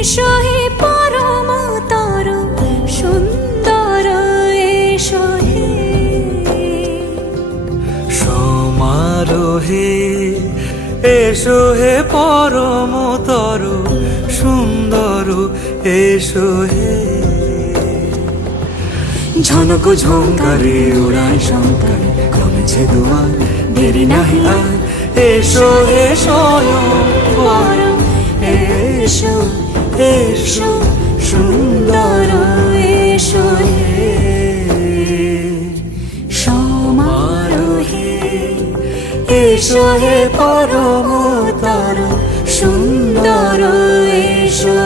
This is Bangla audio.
এসো হে পরমতর সুন্দর এসো হে সমারোহে এসো হে পরমতর সুন্দর এসো হে ঝনক ঝঙ্কারে উড়ায় শঙ্কার কমেছে দুয়ার দেরি নাহি আর এসো হে স্বয়ং পরম এসো এসো সুন্দর এসো হে সমারোহে এসো হে পরমতর সুন্দর এসো